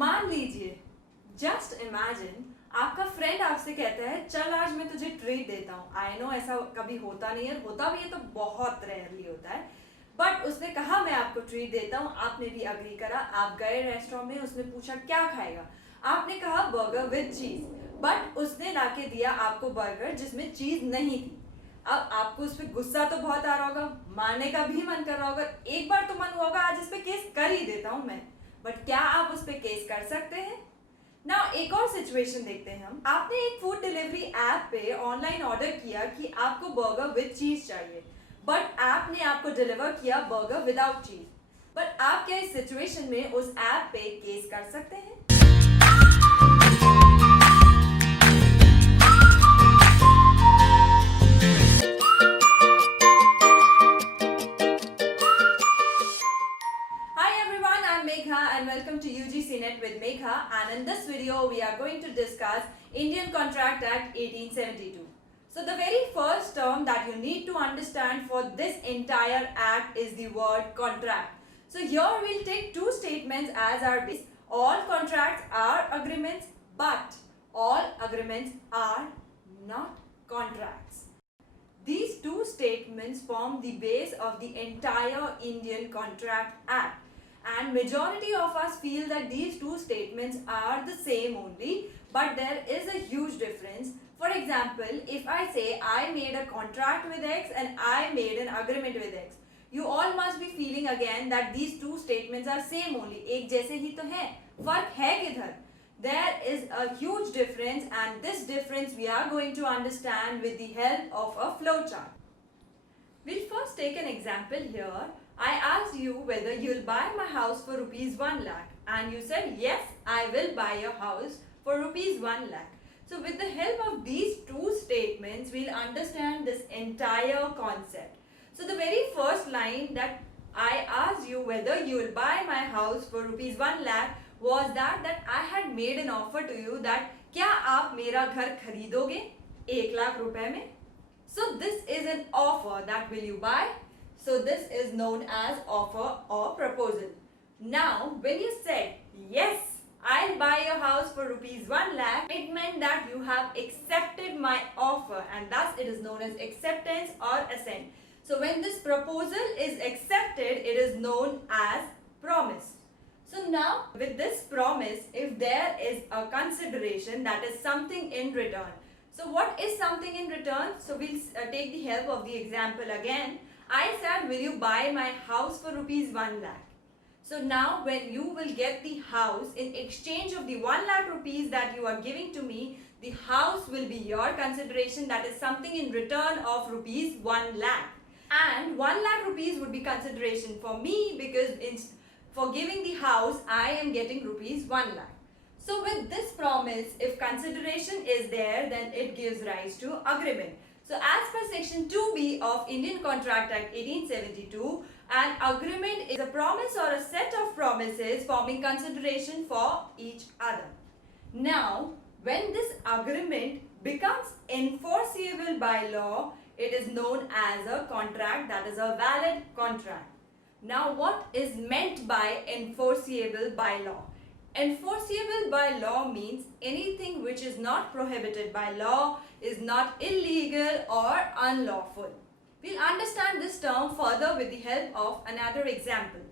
मान लीजिए, just imagine, आपका फ्रेंड आपसे कहता है चल आज मैं तुझे ट्रीट देता हूँ। आई नो ऐसा कभी होता नहीं है, होता भी है तो बहुत रेयरली होता है, बट उसने कहा मैं आपको ट्रीट देता हूँ, आपने भी अग्री करा। आप गए रेस्टोरेंट में, उसने पूछा क्या खाएगा, आपने कहा बर्गर विद चीज, बट उसने लाके दिया आपको बर्गर जिसमें चीज नहीं थी। अब आपको उस पर गुस्सा तो बहुत आ रहा होगा, मारने का भी मन कर रहा होगा, एक बार तो मन हुआ होगा आज इस पे केस कर ही देता हूं मैं, बट क्या आप उस पर केस कर सकते हैं? ना एक और सिचुएशन देखते हैं हम। आपने एक फूड डिलीवरी ऐप पे ऑनलाइन ऑर्डर किया कि आपको बर्गर विद चीज चाहिए, बट ऐप ने आपको डिलीवर किया बर्गर विदाउट चीज। बट आप क्या इस सिचुएशन में उस ऐप पे केस कर सकते हैं? Hi everyone, I'm Megha and welcome to UGC Net with Megha, and in this video we are going to discuss Indian Contract Act 1872. So the very first term that you need to understand for this entire act is the word contract. So here we'll take two statements as our base. All contracts are agreements, but all agreements are not contracts. These two statements form the base of the entire Indian Contract Act, and majority of us feel that these two statements are the same only, but there is a huge difference. For example, if I say I made a contract with X and I made an agreement with X, you all must be feeling again that these two statements are same only, एक जैसे ही तो हैं, फर्क है किधर? There is a huge difference, and this difference we are going to understand with the help of a flowchart. We'll first take an example here. I asked you whether you'll buy my house for rupees 1 lakh, and you said yes, I will buy your house for rupees 1 lakh. So with the help of these two statements, we'll understand this entire concept. So the very first line that I asked you whether you will buy my house for rupees 1 lakh was that I had made an offer to you that क्या आप मेरा घर खरीदोगे 1 लाख रुपए में? So this is an offer that will you buy? So this is known as offer or proposal. Now when you said yes, I'll buy your house for rupees 1 lakh, it meant that you have accepted my offer, and thus it is known as acceptance or assent. So when this proposal is accepted, it is known as promise. So now with this promise, if there is a consideration, that is something in return. So what is something in return? So we'll take the help of the example again. I said, will you buy my house for rupees 1 lakh? So now when you will get the house, in exchange of the 1 lakh rupees that you are giving to me, the house will be your consideration, that is something in return of rupees 1 lakh. And 1 lakh rupees would be consideration for me, because for giving the house, I am getting rupees 1 lakh. So with this promise, if consideration is there, then it gives rise to agreement. So as per section 2B of Indian Contract Act 1872, an agreement is a promise or a set of promises forming consideration for each other. Now, when this agreement becomes enforceable by law, it is known as a contract, that is a valid contract. Now, what is meant by enforceable by law? Enforceable by law means anything which is not prohibited by law, is not illegal or unlawful. We'll understand this term further with the help of another example.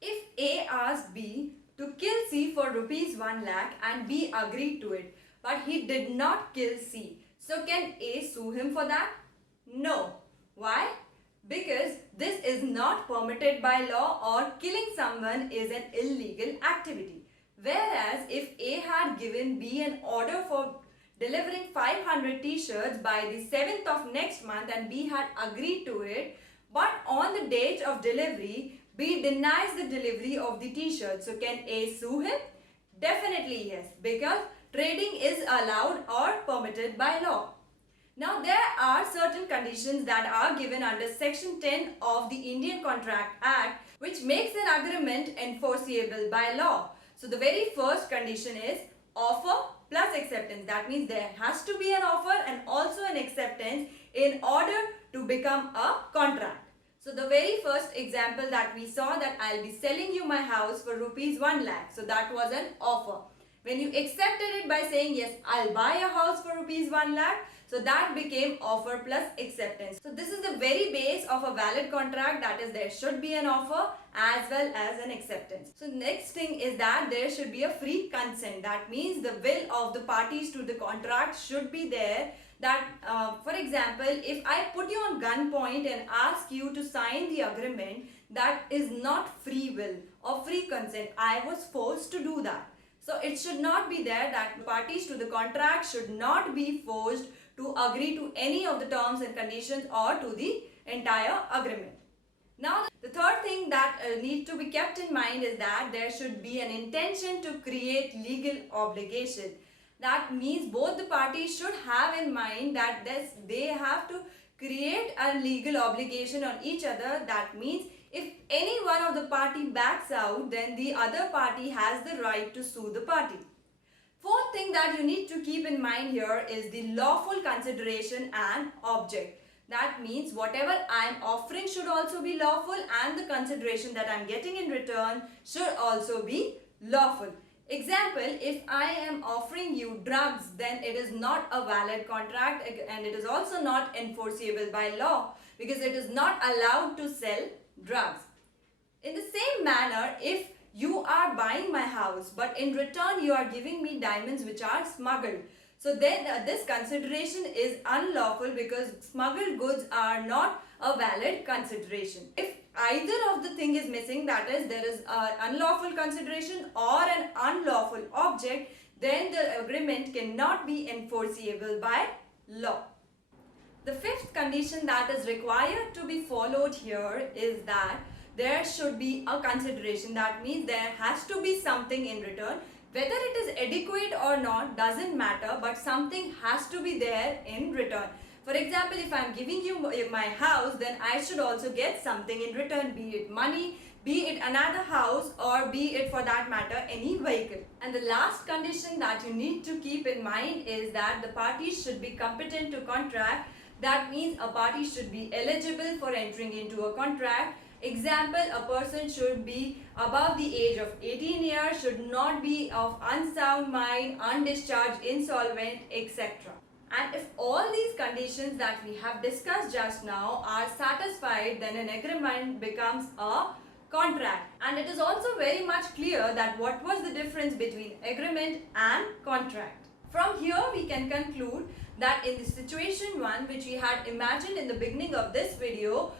If A asked B to kill C for rupees 1 lakh and B agreed to it, but he did not kill C, so can A sue him for that? No. Why? Because this is not permitted by law, or killing someone is an illegal activity. Whereas if A had given B an order for delivering 500 t-shirts by the 7th of next month and B had agreed to it, but on the date of delivery, B denies the delivery of the t-shirt, so can A sue him? Definitely yes, because trading is allowed or permitted by law. Now there are certain conditions that are given under section 10 of the Indian Contract Act, which makes an agreement enforceable by law. So the very first condition is offer plus acceptance. That means there has to be an offer and also an acceptance in order to become a contract. So the very first example that we saw, that I'll be selling you my house for rupees 1 lakh. So that was an offer. When you accepted it by saying yes, I'll buy a house for rupees 1 lakh, so that became offer plus acceptance. So this is the very base of a valid contract, that is there should be an offer as well as an acceptance. So next thing is that there should be a free consent. That means the will of the parties to the contract should be there. That for example, if I put you on gunpoint and ask you to sign the agreement, that is not free will or free consent. I was forced to do that. So it should not be there, that parties to the contract should not be forced to agree to any of the terms and conditions or to the entire agreement. Now the third thing that needs to be kept in mind is that there should be an intention to create legal obligation. That means both the parties should have in mind that they have to create a legal obligation on each other. That means if any one of the party backs out, then the other party has the right to sue the party. Fourth thing that you need to keep in mind here is the lawful consideration and object. That means whatever I am offering should also be lawful, and the consideration that I am getting in return should also be lawful. Example, if I am offering you drugs, then it is not a valid contract and it is also not enforceable by law, because it is not allowed to sell drugs. In the same manner, if you are buying my house but in return you are giving me diamonds which are smuggled, so then this consideration is unlawful, because smuggled goods are not a valid consideration. If either of the thing is missing, that is there is an unlawful consideration or an unlawful object, then the agreement cannot be enforceable by law. The fifth condition that is required to be followed here is that there should be a consideration. That means there has to be something in return. Whether it is adequate or not doesn't matter, but something has to be there in return. For example, if I am giving you my house, then I should also get something in return, be it money, be it another house, or be it for that matter any vehicle. And the last condition that you need to keep in mind is that the parties should be competent to contract. That means a party should be eligible for entering into a contract. Example, a person should be above the age of 18 years, should not be of unsound mind, undischarged, insolvent, etc. And if all these conditions that we have discussed just now are satisfied, then an agreement becomes a contract. And it is also very much clear that what was the difference between agreement and contract. From here we can conclude that in the situation 1, which we had imagined in the beginning of this video,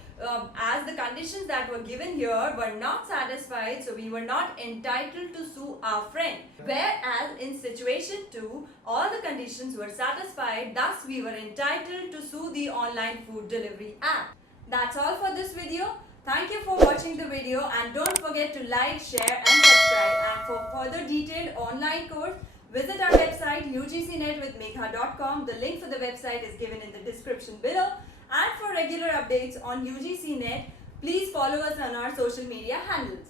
as the conditions that were given here were not satisfied, so we were not entitled to sue our friend. Whereas in situation 2, all the conditions were satisfied, thus we were entitled to sue the online food delivery app. That's all for this video. Thank you for watching the video, and don't forget to like, share and subscribe. And for further detailed online course, visit our website ugcnetwithmekha.com. The link for the website is given in the description below. And for regular updates on UGC Net, please follow us on our social media handles.